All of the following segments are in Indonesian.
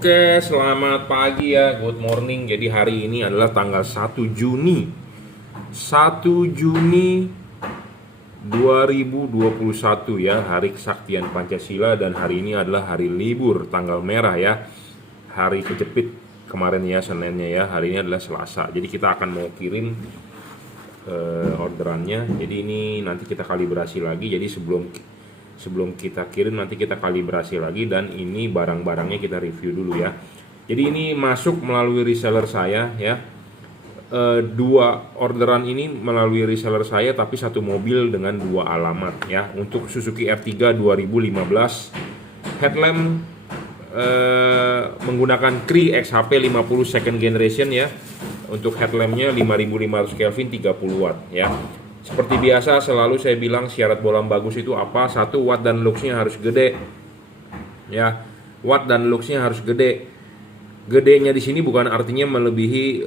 Oke, selamat pagi ya, good morning. Jadi hari ini adalah tanggal 1 Juni 2021 ya, Hari Kesaktian Pancasila. Dan hari ini adalah hari libur, tanggal merah ya. Hari kejepit kemarin ya, Seninnya ya. Hari ini adalah Selasa. Jadi kita akan mau kirim orderannya. Jadi ini nanti kita kalibrasi lagi. Jadi sebelum kita kirim nanti kita kalibrasi lagi, dan ini barang-barangnya kita review dulu ya. Jadi ini masuk melalui reseller saya ya. Dua orderan ini melalui reseller saya, tapi satu mobil dengan dua alamat ya. Untuk Suzuki R3 2015 headlamp menggunakan Cree XHP 50 second generation ya. Untuk headlampnya 5500 Kelvin 30 watt ya. Seperti biasa selalu saya bilang syarat bolam bagus itu apa? Satu, watt dan luxnya harus gede. Ya, watt dan luxnya harus gede. Gedenya di sini bukan artinya melebihi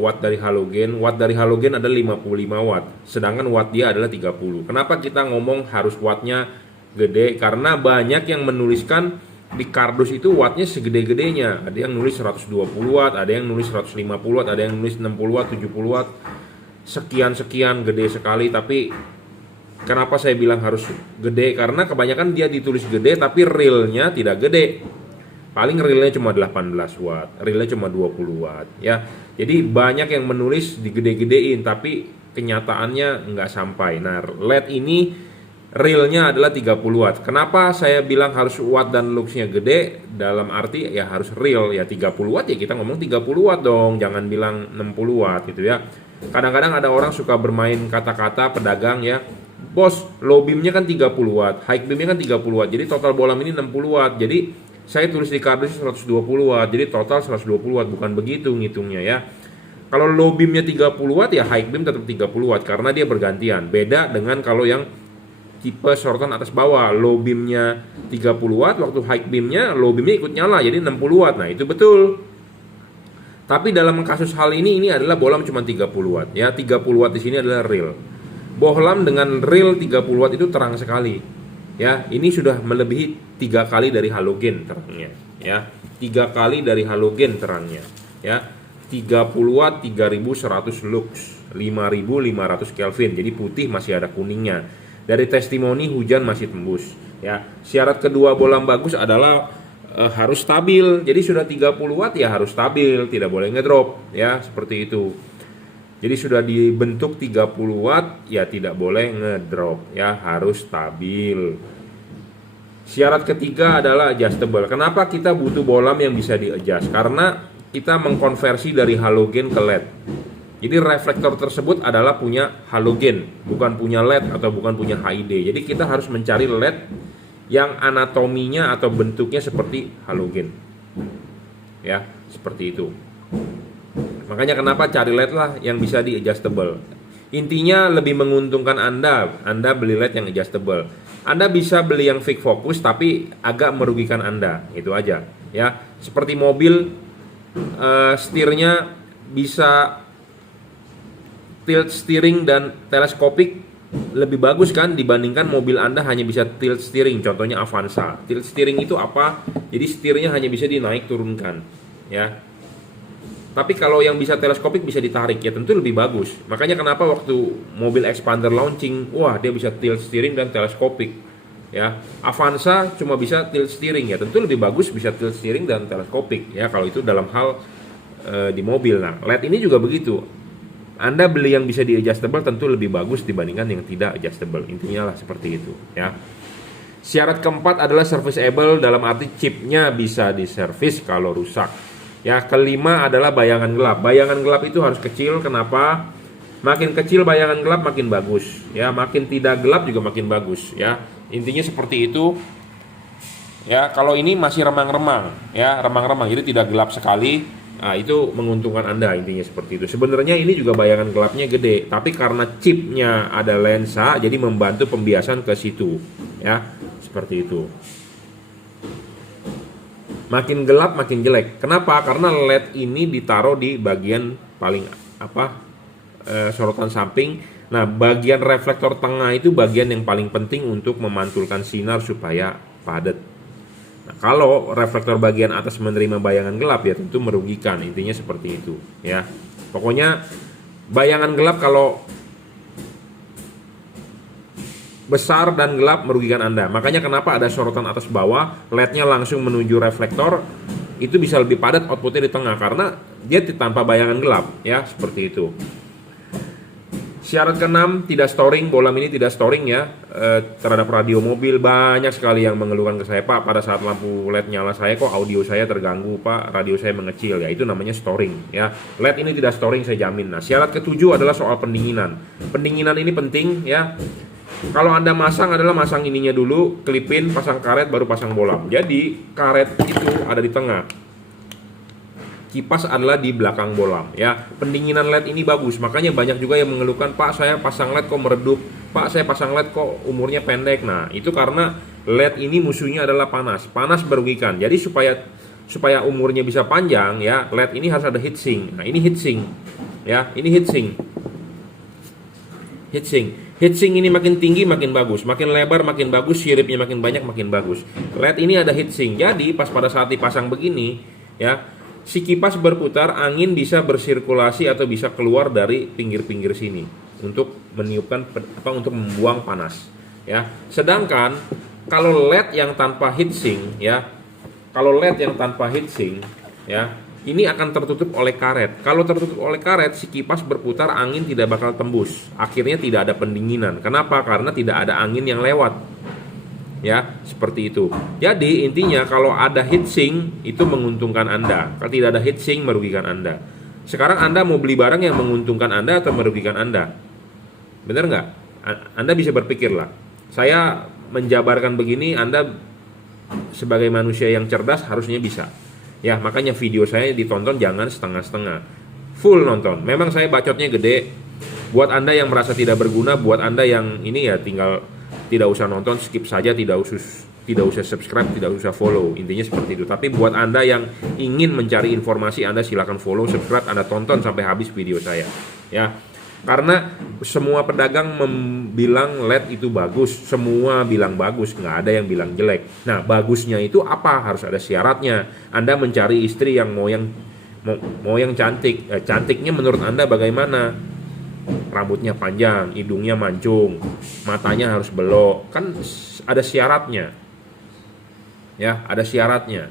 watt dari halogen. Watt dari halogen ada 55 watt, sedangkan watt dia adalah 30. Kenapa kita ngomong harus wattnya gede? Karena banyak yang menuliskan di kardus itu wattnya segede-gedenya. Ada yang nulis 120 watt, ada yang nulis 150 watt, ada yang nulis 60 watt, 70 watt. Sekian-sekian gede sekali. Tapi kenapa saya bilang harus gede? Karena kebanyakan dia ditulis gede tapi realnya tidak gede. Paling realnya cuma 18 watt, realnya cuma 20 watt ya. Jadi banyak yang menulis digede-gedein tapi kenyataannya nggak sampai. Nah, LED ini realnya adalah 30 watt. Kenapa saya bilang harus watt dan luxnya gede? Dalam arti ya harus real ya 30 watt, ya kita ngomong 30 watt dong, jangan bilang 60 watt gitu ya. Kadang-kadang ada orang suka bermain kata-kata pedagang ya. Bos, low beamnya kan 30 watt, high beamnya kan 30 watt. Jadi total bolam ini 60 watt. Jadi saya tulis di kardus 120 watt. Jadi total 120 watt, bukan begitu ngitungnya ya. Kalau low beamnya 30 watt ya high beam tetap 30 watt karena dia bergantian. Beda dengan kalau yang tipe sorotan atas bawah, low beamnya 30 watt, waktu high beamnya low beamnya ikut nyala jadi 60 watt. Nah, itu betul. Tapi dalam kasus hal ini adalah bohlam cuma 30 watt ya. 30 watt di sini adalah real. Bohlam dengan real 30 watt itu terang sekali. Ya, ini sudah melebihi 3 kali dari halogen terangnya ya. 3 kali dari halogen terangnya ya. 30 watt 3100 lux, 5500 Kelvin. Jadi putih masih ada kuningnya. Dari testimoni hujan masih tembus ya. Syarat kedua bohlam bagus adalah harus stabil. Jadi sudah 30 watt ya harus stabil, tidak boleh ngedrop ya, seperti itu. Jadi sudah dibentuk 30 watt ya tidak boleh ngedrop ya, harus stabil. Syarat ketiga adalah adjustable. Kenapa kita butuh bohlam yang bisa di-adjust? Karena kita mengkonversi dari halogen ke LED. Jadi reflektor tersebut adalah punya halogen, bukan punya LED atau bukan punya HID. Jadi kita harus mencari LED yang anatominya atau bentuknya seperti halogen ya, seperti itu. Makanya kenapa cari LED lah yang bisa di adjustable. Intinya lebih menguntungkan Anda beli LED yang adjustable. Anda bisa beli yang fix focus tapi agak merugikan Anda, itu aja ya. Seperti mobil, setirnya bisa tilt steering dan teleskopik, lebih bagus kan dibandingkan mobil Anda hanya bisa tilt steering. Contohnya Avanza. Tilt steering itu apa? Jadi setirnya hanya bisa dinaik turunkan ya. Tapi kalau yang bisa teleskopik bisa ditarik ya tentu lebih bagus. Makanya kenapa waktu mobil Expander launching, wah dia bisa tilt steering dan teleskopik ya. Avanza cuma bisa tilt steering ya, tentu lebih bagus bisa tilt steering dan teleskopik ya kalau itu dalam hal di mobil. Nah, LED ini juga begitu. Anda beli yang bisa di adjustable tentu lebih bagus dibandingkan yang tidak adjustable. Intinya lah seperti itu ya. Syarat keempat adalah serviceable, dalam arti chipnya bisa diservis kalau rusak. Ya, kelima adalah bayangan gelap. Bayangan gelap itu harus kecil. Kenapa? Makin kecil bayangan gelap makin bagus. Ya, makin tidak gelap juga makin bagus. Ya, intinya seperti itu. Ya, kalau ini masih remang-remang, ya remang-remang, jadi tidak gelap sekali. Nah, itu menguntungkan Anda, intinya seperti itu. Sebenarnya ini juga bayangan gelapnya gede, tapi karena chipnya ada lensa, jadi membantu pembiasan ke situ, ya seperti itu. Makin gelap makin jelek. Kenapa? Karena LED ini ditaruh di bagian paling sorotan samping. Nah, bagian reflektor tengah itu bagian yang paling penting untuk memantulkan sinar supaya padat. Nah, kalau reflektor bagian atas menerima bayangan gelap ya tentu merugikan, intinya seperti itu ya. Pokoknya bayangan gelap kalau besar dan gelap merugikan Anda. Makanya kenapa ada sorotan atas bawah, LED-nya langsung menuju reflektor, itu bisa lebih padat outputnya di tengah karena dia tanpa bayangan gelap ya, seperti itu. Syarat ke-6, tidak storing. Bolam ini tidak storing ya terhadap radio mobil. Banyak sekali yang mengeluhkan ke saya, Pak, pada saat lampu LED nyala saya kok audio saya terganggu, Pak, radio saya mengecil. Ya itu namanya storing ya. LED ini tidak storing, saya jamin. Nah, syarat ke-7 adalah soal pendinginan. Pendinginan ini penting ya. Kalau Anda masang adalah masang ininya dulu, klipin, pasang karet, baru pasang bolam. Jadi karet itu ada di tengah, kipas adalah di belakang bolam ya. Pendinginan LED ini bagus, makanya banyak juga yang mengeluhkan, Pak saya pasang LED kok meredup, Pak saya pasang LED kok umurnya pendek. Nah itu karena LED ini musuhnya adalah panas. Panas merugikan. Jadi supaya umurnya bisa panjang ya, LED ini harus ada heatsink. Nah ini heatsink ya, ini heatsink. Heatsink ini makin tinggi makin bagus, makin lebar makin bagus, siripnya makin banyak makin bagus. LED ini ada heatsink. Jadi pas pada saat dipasang begini ya, si kipas berputar, angin bisa bersirkulasi atau bisa keluar dari pinggir-pinggir sini untuk meniupkan untuk membuang panas ya. Sedangkan kalau LED yang tanpa heatsink ya, ya, ini akan tertutup oleh karet. Kalau tertutup oleh karet, si kipas berputar, angin tidak bakal tembus. Akhirnya tidak ada pendinginan. Kenapa? Karena tidak ada angin yang lewat. Ya, seperti itu. Jadi intinya kalau ada heatsink itu menguntungkan Anda. Kalau tidak ada heatsink merugikan Anda. Sekarang Anda mau beli barang yang menguntungkan Anda atau merugikan Anda? Benar nggak? Anda bisa berpikir lah. Saya menjabarkan begini, Anda sebagai manusia yang cerdas harusnya bisa. Ya, makanya video saya ditonton jangan setengah-setengah. Full nonton. Memang saya bacotnya gede. Buat Anda yang merasa tidak berguna, buat Anda yang ini ya tinggal tidak usah nonton, skip saja, tidak usah subscribe, tidak usah follow. Intinya seperti itu. Tapi buat Anda yang ingin mencari informasi, Anda silakan follow, subscribe, Anda tonton sampai habis video saya. Ya. Karena semua pedagang bilang LED itu bagus, semua bilang bagus, nggak ada yang bilang jelek. Nah, bagusnya itu apa? Harus ada syaratnya. Anda mencari istri yang mau yang cantik. Cantiknya menurut Anda bagaimana? Rambutnya panjang, hidungnya mancung, matanya harus belok. Kan ada syaratnya. Ya, ada syaratnya.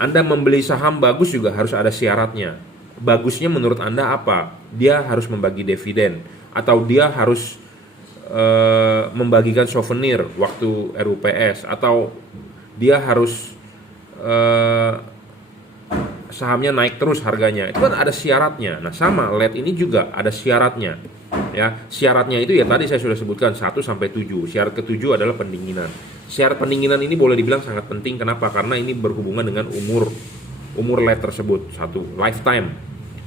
Anda membeli saham bagus juga harus ada syaratnya. Bagusnya menurut Anda apa? Dia harus membagi dividen atau dia harus membagikan souvenir waktu RUPS, atau dia harus sahamnya naik terus harganya. Itu kan ada syaratnya. Nah, sama LED ini juga ada syaratnya. Ya, syaratnya itu ya tadi saya sudah sebutkan 1 sampai 7. Syarat ke-7 adalah pendinginan. Syarat pendinginan ini boleh dibilang sangat penting. Kenapa? Karena ini berhubungan dengan umur LED tersebut. 1, lifetime.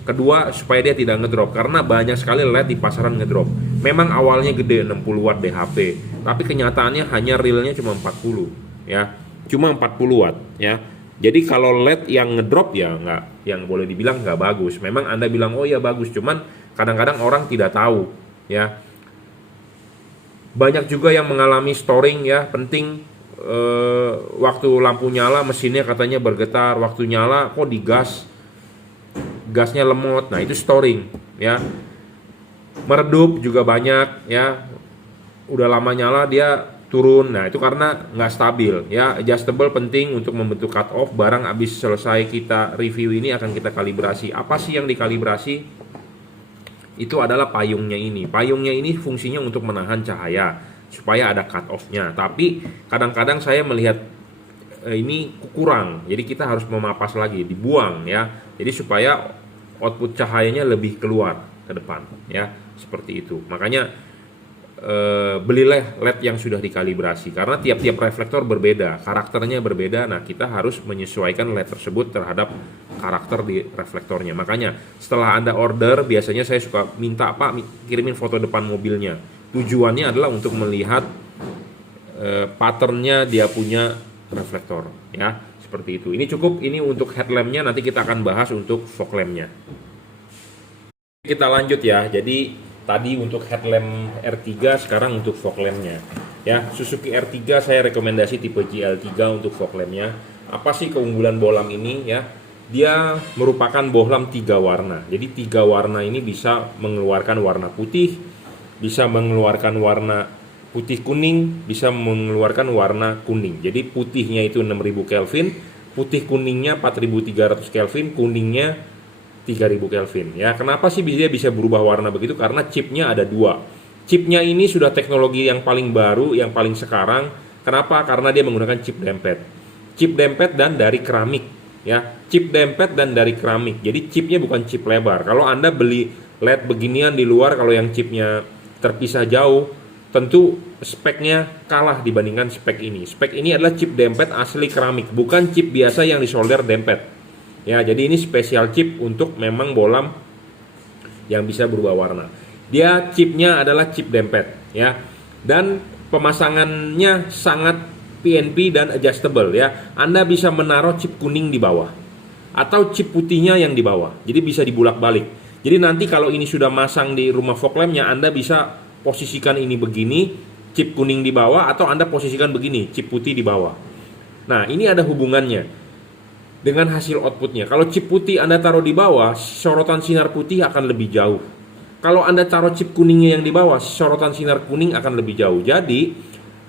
Kedua, supaya dia tidak ngedrop, karena banyak sekali LED di pasaran ngedrop. Memang awalnya gede 60 watt BHP, tapi kenyataannya hanya realnya cuma 40 ya. Cuma 40 watt ya. Jadi kalau LED yang ngedrop ya nggak, yang boleh dibilang nggak bagus. Memang Anda bilang oh ya bagus, cuman kadang-kadang orang tidak tahu ya. Banyak juga yang mengalami storing ya, penting. Waktu lampu nyala mesinnya katanya bergetar, waktu nyala kok digas gasnya lemot. Nah itu storing ya. Meredup juga banyak ya, udah lama nyala dia turun. Nah itu karena nggak stabil ya. Adjustable penting untuk membentuk cut off. Barang habis selesai kita review ini akan kita kalibrasi. Apa sih yang dikalibrasi? Itu adalah payungnya ini. Payungnya ini fungsinya untuk menahan cahaya supaya ada cut off-nya. Tapi kadang-kadang saya melihat ini kurang, jadi kita harus memapas lagi, dibuang ya. Jadi supaya output cahayanya lebih keluar ke depan ya, seperti itu. Makanya belilah LED yang sudah dikalibrasi, karena tiap-tiap reflektor berbeda, karakternya berbeda. Nah kita harus menyesuaikan LED tersebut terhadap karakter di reflektornya. Makanya setelah Anda order, biasanya saya suka minta, Pak kirimin foto depan mobilnya. Tujuannya adalah untuk melihat patternnya dia punya reflektor ya, seperti itu. Ini cukup, ini untuk headlampnya, nanti kita akan bahas untuk fog lampnya. Kita lanjut ya. Jadi tadi untuk headlamp R3, sekarang untuk fog lampnya Ya, Suzuki R3 saya rekomendasi tipe GL3 untuk fog lampnya. Apa sih keunggulan bohlam ini ya? Dia merupakan bohlam 3 warna. Jadi 3 warna ini bisa mengeluarkan warna putih, bisa mengeluarkan warna putih kuning, bisa mengeluarkan warna kuning. Jadi putihnya itu 6000 Kelvin, putih kuningnya 4300 Kelvin, kuningnya 3000 Kelvin. Ya, kenapa sih dia bisa berubah warna begitu? Karena chipnya ada 2. Chipnya ini sudah teknologi yang paling baru, yang paling sekarang. Kenapa? Karena dia menggunakan chip dempet. Chip dempet dan dari keramik, ya. Chip dempet dan dari keramik. Jadi chipnya bukan chip lebar. Kalau Anda beli LED beginian di luar, kalau yang chipnya terpisah jauh, tentu speknya kalah dibandingkan spek ini. Spek ini adalah chip dempet asli keramik, bukan chip biasa yang disolder dempet. Ya, jadi ini spesial chip untuk memang bohlam yang bisa berubah warna. Dia chipnya adalah chip dempet, ya. Dan pemasangannya sangat PNP dan adjustable, ya. Anda bisa menaruh chip kuning di bawah atau chip putihnya yang di bawah. Jadi bisa dibulak-balik. Jadi nanti kalau ini sudah masang di rumah fog lampnya, Anda bisa posisikan ini begini, chip kuning di bawah, atau Anda posisikan begini, chip putih di bawah. Nah, ini ada hubungannya dengan hasil outputnya. Kalau chip putih Anda taruh di bawah, sorotan sinar putih akan lebih jauh. Kalau Anda taruh chip kuningnya yang di bawah, sorotan sinar kuning akan lebih jauh. Jadi,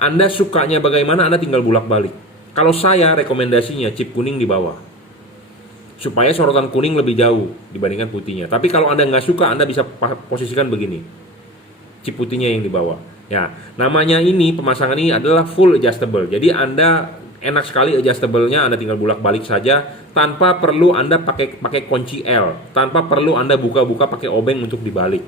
Anda sukanya bagaimana, Anda tinggal bulak-balik. Kalau saya rekomendasinya chip kuning di bawah, supaya sorotan kuning lebih jauh dibandingkan putihnya. Tapi kalau Anda nggak suka, Anda bisa posisikan begini, chip putihnya yang di bawah. Ya, namanya ini, pemasangan ini adalah full adjustable. Jadi Anda enak sekali adjustable-nya, Anda tinggal bolak-balik saja tanpa perlu Anda pakai kunci L, tanpa perlu Anda buka-buka pakai obeng untuk dibalik.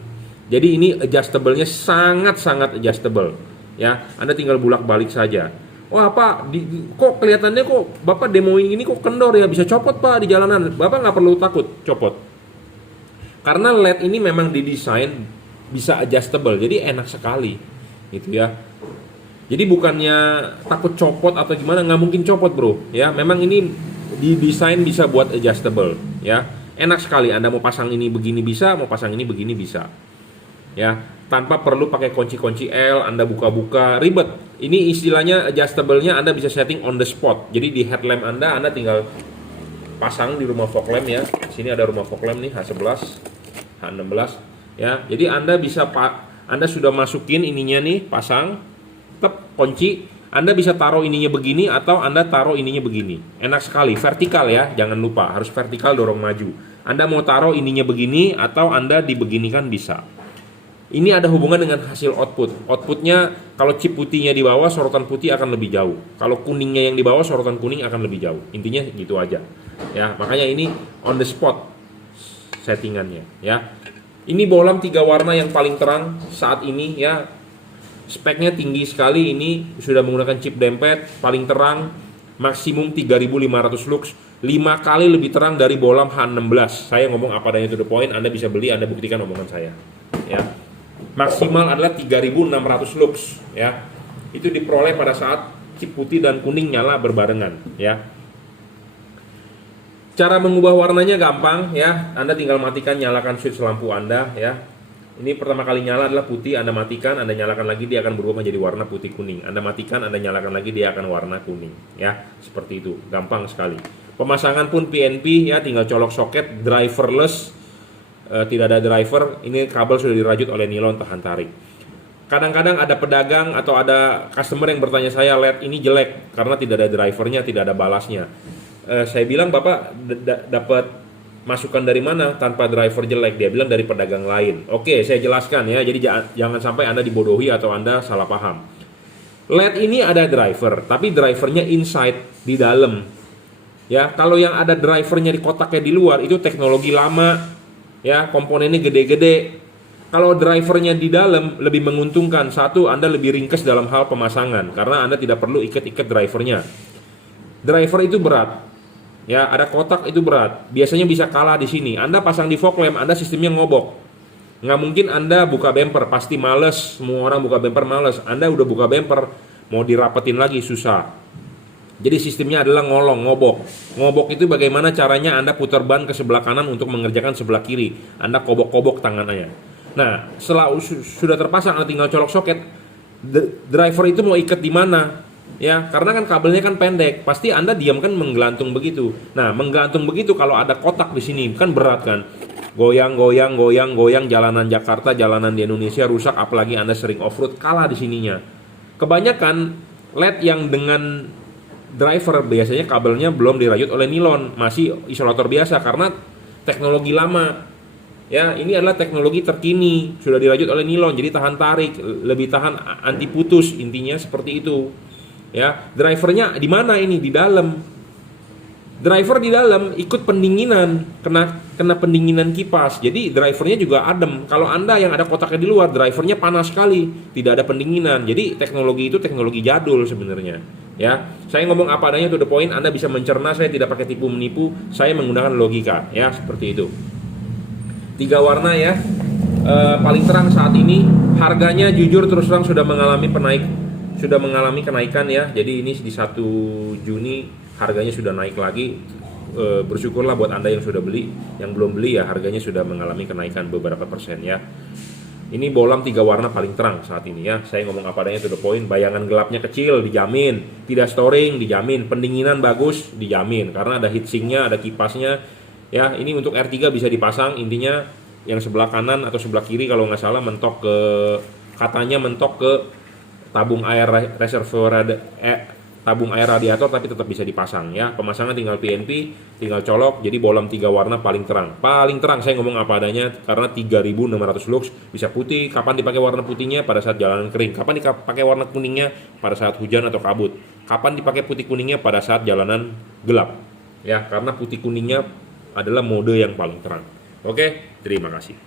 Jadi ini adjustable-nya sangat-sangat adjustable, ya. Anda tinggal bolak-balik saja. Wah, Pak, kok kelihatannya kok Bapak demoin ini kok kendor ya, bisa copot Pak di jalanan. Bapak nggak perlu takut copot. Karena LED ini memang didesain bisa adjustable, jadi enak sekali, gitu ya. Jadi bukannya takut copot atau gimana, nggak mungkin copot bro, ya. Memang ini didesain bisa buat adjustable, ya. Enak sekali, Anda mau pasang ini begini bisa, mau pasang ini begini bisa, ya. Tanpa perlu pakai kunci-kunci L, Anda buka-buka, ribet. Ini istilahnya adjustable-nya Anda bisa setting on the spot. Jadi di headlamp Anda tinggal pasang di rumah fog lamp ya. Sini ada rumah fog lamp nih, H11, H16, ya. Jadi Anda sudah masukin ininya nih, pasang, kunci, Anda bisa taruh ininya begini atau Anda taruh ininya begini. Enak sekali, vertikal ya, jangan lupa harus vertikal, dorong maju. Anda mau taruh ininya begini atau Anda dibeginikan bisa. Ini ada hubungan dengan hasil output. Outputnya kalau chip putihnya di bawah, sorotan putih akan lebih jauh. Kalau kuningnya yang di bawah, sorotan kuning akan lebih jauh. Intinya gitu aja. Ya, makanya ini on the spot settingannya ya. Ini bohlam 3 warna yang paling terang saat ini ya. Speknya tinggi sekali, ini sudah menggunakan chip dempet, paling terang, maksimum 3500 lux, 5 kali lebih terang dari bohlam H16. Saya ngomong apa adanya to the point, Anda bisa beli, Anda buktikan omongan saya. Ya. Maksimal adalah 3600 lux, ya. Itu diperoleh pada saat chip putih dan kuning nyala berbarengan, ya. Cara mengubah warnanya gampang, ya. Anda tinggal matikan, nyalakan switch lampu Anda, ya. Ini pertama kali nyala adalah putih, Anda matikan, Anda nyalakan lagi, dia akan berubah menjadi warna putih kuning. Anda matikan, Anda nyalakan lagi, dia akan warna kuning. Ya, seperti itu, gampang sekali. Pemasangan pun PNP, ya, tinggal colok soket, driverless, tidak ada driver. Ini kabel sudah dirajut oleh nilon tahan tarik. Kadang-kadang ada pedagang atau ada customer yang bertanya saya, LED ini jelek karena tidak ada drivernya, tidak ada balasnya. Saya bilang, Bapak dapat masukan dari mana tanpa driver jelek? Dia bilang dari pedagang lain. Oke, saya jelaskan ya. Jadi jangan sampai Anda dibodohi atau Anda salah paham. LED ini ada driver, tapi drivernya inside, di dalam. Ya, kalau yang ada drivernya di kotaknya di luar itu teknologi lama. Ya, komponennya gede-gede. Kalau drivernya di dalam lebih menguntungkan. Satu, Anda lebih ringkes dalam hal pemasangan karena Anda tidak perlu ikat-ikat drivernya. Driver itu berat. Ya, ada kotak itu berat. Biasanya bisa kalah di sini. Anda pasang di fog lamp, Anda sistemnya ngobok. Nggak mungkin Anda buka bumper, pasti males. Semua orang buka bumper males. Anda udah buka bumper, mau dirapetin lagi susah. Jadi sistemnya adalah ngolong, ngobok. Ngobok itu bagaimana caranya Anda putar ban ke sebelah kanan untuk mengerjakan sebelah kiri. Anda kobok-kobok tangannya. Nah, setelah sudah terpasang, Anda tinggal colok soket. driver itu mau ikat di mana, ya karena kan kabelnya kan pendek, pasti Anda diam kan menggelantung begitu. Nah menggelantung begitu kalau ada kotak di sini kan berat kan, goyang jalanan Jakarta, jalanan di Indonesia rusak, apalagi Anda sering off-road, kalah di sininya. Kebanyakan LED yang dengan driver biasanya kabelnya belum dirajut oleh nilon, masih isolator biasa karena teknologi lama. Ya, ini adalah teknologi terkini, sudah dirajut oleh nilon, jadi tahan tarik, lebih tahan anti putus, intinya seperti itu. Ya, drivernya di mana ini? Di dalam. Driver di dalam ikut pendinginan, kena pendinginan kipas. Jadi drivernya juga adem. Kalau Anda yang ada kotaknya di luar, drivernya panas sekali, tidak ada pendinginan. Jadi teknologi itu teknologi jadul sebenarnya. Ya, saya ngomong apa adanya to the point. Anda bisa mencerna, saya tidak pakai tipu menipu, saya menggunakan logika. Ya, seperti itu. 3 warna ya. Paling terang saat ini, harganya jujur terus terang sudah mengalami kenaikan ya. Jadi ini di 1 Juni harganya sudah naik lagi. Bersyukurlah buat Anda yang sudah beli. Yang belum beli ya harganya sudah mengalami kenaikan beberapa persen ya. Ini bolam 3 warna paling terang saat ini ya. Saya ngomong apa adanya to the point. Bayangan gelapnya kecil dijamin, tidak storing dijamin, pendinginan bagus dijamin karena ada heatsinknya, ada kipasnya. Ya, ini untuk R3 bisa dipasang, intinya yang sebelah kanan atau sebelah kiri kalau nggak salah mentok ke tabung air reservoir tabung air radiator, tapi tetap bisa dipasang ya. Pemasangan tinggal PNP, tinggal colok, jadi bolam 3 warna paling terang. Paling terang saya ngomong apa adanya karena 3600 lux, bisa putih. Kapan dipakai warna putihnya? Pada saat jalanan kering. Kapan dipakai warna kuningnya? Pada saat hujan atau kabut. Kapan dipakai putih kuningnya? Pada saat jalanan gelap. Ya, karena putih kuningnya adalah mode yang paling terang. Oke, terima kasih.